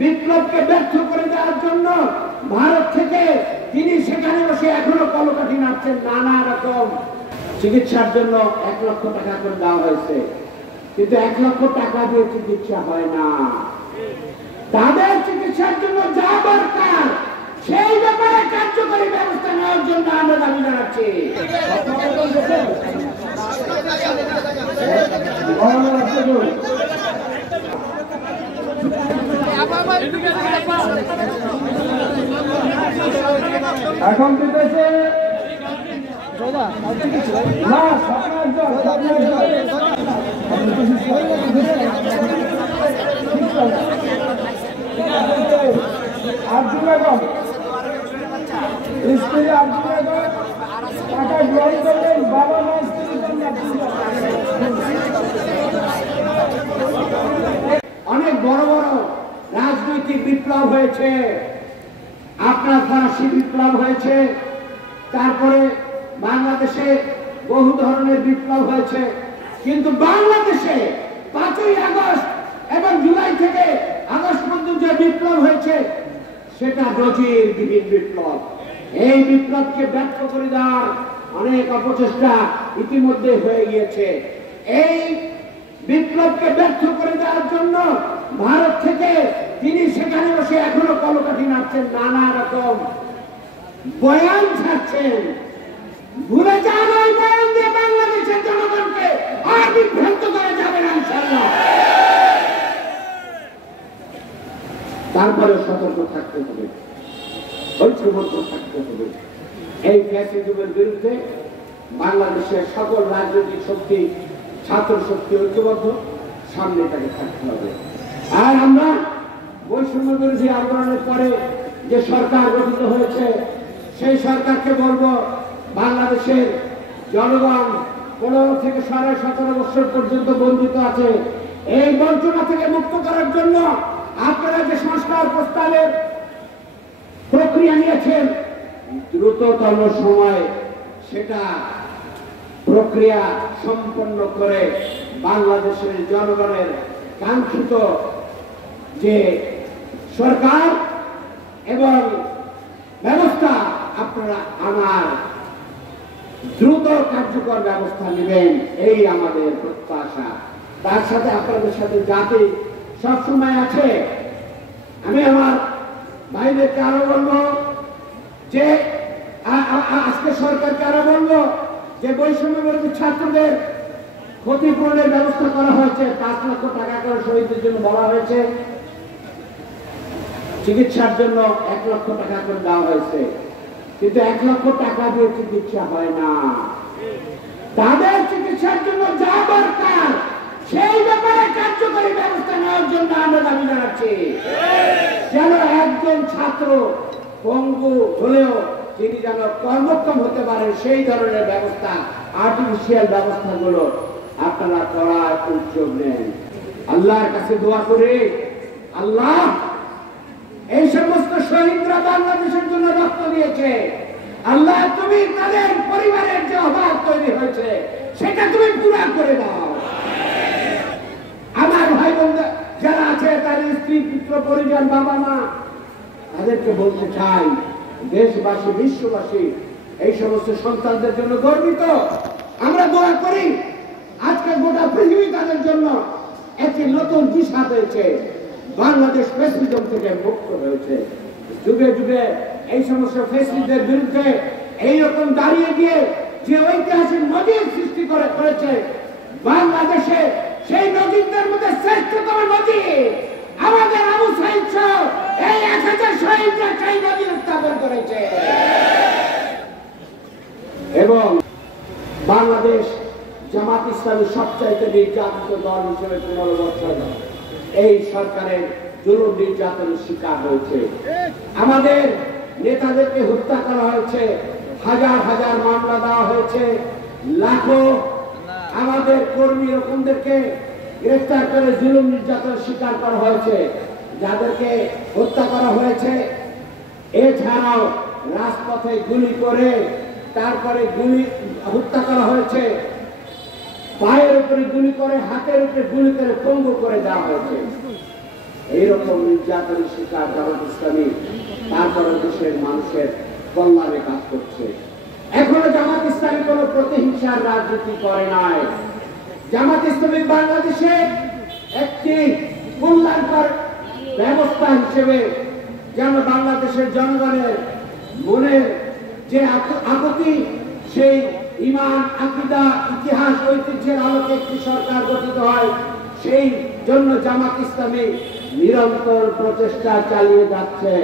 বিপ্লবকে ব্যর্থ করে দেওয়ার জন্য ভারত থেকে তিনি সেখানে বসে এখনো কলকাঠি নাড়ছেন। নানা রকম চিকিৎসার জন্য 1 লক্ষ টাকা করে দেওয়া হয়েছে, কিন্তু 1 লক্ষ টাকা দিয়ে চিকিৎসা হয় না। তাদের চিকিৎসার জন্য যা দরকার সেই ব্যাপারে কার্যকরী ব্যবস্থা নেওয়ার জন্য আমরা দাবি জানাচ্ছি। এখন দিতেছে অনেক বড় বড় রাজনৈতিক বিপ্লব হয়েছে, আপনার ফরাসি বিপ্লব হয়েছে, তারপরে বাংলাদেশে বহু ধরনের বিপ্লব হয়েছে, কিন্তু বাংলাদেশে 5ই আগস্ট এবং জুলাই থেকে আগস্ট পর্যন্ত যে বিপ্লব হয়েছে সেটা নজিরবিহীন বিপ্লব। এই বিপ্লবকে ব্যর্থ করে দেওয়ার অনেক অপচেষ্টা ইতিমধ্যে হয়ে গিয়েছে। এই বিপ্লবকে ব্যর্থ করে দেওয়ার জন্য ভারত থেকে তিনি সেখানে বসে এখনো কলকাঠি নাড়ছেন, নানা রকম বয়ান ছাড়ছেন। ভুলে যান ওই বয়ান দিয়ে বাংলাদেশের জনগণকে আর বিভ্রান্ত করা যাবে না ইনশাআল্লাহ। তারপরে সতর্ক থাকতে হবে, ঐক্যবদ্ধ থাকতে হবে। এই ফ্যাসিজমের বিরুদ্ধে বাংলাদেশের সকল রাজনৈতিক শক্তি, ছাত্র শক্তি ঐক্যবদ্ধ, সামনে তাকে থাকতে হবে। আর আমরা বৈষম্য বিরোধী আন্দোলনের পরে যে সরকার গঠিত হয়েছে সেই সরকারকে বলবো, বাংলাদেশের জনগণ 15 থেকে 17.5 বছর পর্যন্ত বঞ্চিত আছে। এই বঞ্চনা থেকে মুক্ত করার জন্য আপনারা যে সংস্কার প্রস্তাবের প্রক্রিয়া নিয়েছেন, দ্রুততম সময়ে সেটা প্রক্রিয়া সম্পন্ন করে বাংলাদেশের জনগণের কাঙ্ক্ষিত যে সরকার এবং ব্যবস্থা আপনারা আনার দ্রুত কার্যকর ব্যবস্থা নেবেন, এই আমাদের প্রত্যাশা। তার সাথে আপনাদের সাথে জাতি সবসময় আছে। আমি আমার ভাইদেরকে আরো বলবো যে আজকে সরকারকে আরো বলবো যে বৈষম্য বিরোধী ছাত্রদের ক্ষতিপূরণের ব্যবস্থা করা হয়েছে। 5 লক্ষ টাকা করে শহীদদের জন্য বলা হয়েছে, চিকিৎসার জন্য 1 লক্ষ টাকা করে দেওয়া হয়েছে, কিন্তু 1 লক্ষ টাকা দিয়ে চিকিৎসা হয় না। তাদের চিকিৎসার জন্য যা দরকার সেই ব্যাপারে কার্যকরী ব্যবস্থা নেওয়ার জন্য আমরা দাবি জানাচ্ছি। যেন একজন ছাত্র পঙ্গু হলেও তিনি যেন কর্মক্ষম হতে পারেন, সেই ধরনের ব্যবস্থা, আর্টিফিশিয়াল ব্যবস্থাগুলো আপনারা করার উদ্যোগ নেন। আল্লাহর কাছে দোয়া করে, আল্লাহ এই সমস্ত শহীদরা বাংলাদেশের জন্য রক্ত দিয়েছে, আল্লাহ তুমি তাদের পরিবারের যে অভাব তৈরি হয়েছে সেটা তুমি পুরা করে দাও। আমার ভাই বোন যারা আছে, তাদের স্ত্রী পুত্র পরিজন, বাবা মা, তাদেরকে বলতে চাই, দেশবাসী বিশ্ববাসী এই সমস্ত সন্তানদের জন্য গর্বিত। আমরা দোয়া করি আজকে গোটা পৃথিবী তাদের জন্য একটি নতুন দিশা পেয়েছে, বাংলাদেশ ফ্যাসিজম থেকে মুক্ত হয়েছে। যুগে যুগে এই সমস্ত ফ্যাসিস্টদের বিরুদ্ধে এইরকম দাঁড়িয়ে গিয়ে যে ঐতিহাসিক নজির সৃষ্টি করেছে বাংলাদেশে, সেই নজিরদের মধ্যে শ্রেষ্ঠতম নজির আমাদের আবু সাঈদ সহ এই 1000 শহীদরা সেই নজির স্থাপন করেছে। এবং বাংলাদেশ জামাত ইসলামী সবচাইতে নির্যাতিত দল হিসেবে 15 বছর এই সরকারের জুলুম নির্যাতনের শিকার হয়েছে। আমাদের নেতাদেরকে হত্যা করা হয়েছে, হাজার হাজার মামলা দেওয়া হয়েছে, লাখো আমাদের কর্মী রকমদেরকে গ্রেফতার করে জুলুম নির্যাতনের শিকার করা হয়েছে। যাদেরকে হত্যা করা হয়েছে এছাড়াও রাজপথে গুলি করে তারপরে হত্যা করা হয়েছে, পায়ের উপরে গুলি করে, হাতের উপরে গুলি করে পঙ্গু করে দেওয়া হয়েছে। এইরকম নির্যাতনের শিকার জামাত ইসলামী, তারপরে দেশের মানুষের কল্যাণে কাজ করছে। এখনো জামাত ইসলামী কোনো প্রতিহিংসার রাজনীতি করে নাই। জামাত ইসলামী বাংলাদেশে একটি কল্যাণকর ব্যবস্থা হিসেবে যেন বাংলাদেশের জনগণের মনের যে আপত্তি, সেই ঈমান, আকীদা, ইতিহাস, ঐতিহ্যের আলোকে একটি সরকার গঠিত হয়, সেই জন্য জামাত ইসলামী নিরন্তর প্রচেষ্টা চালিয়ে যাচ্ছে।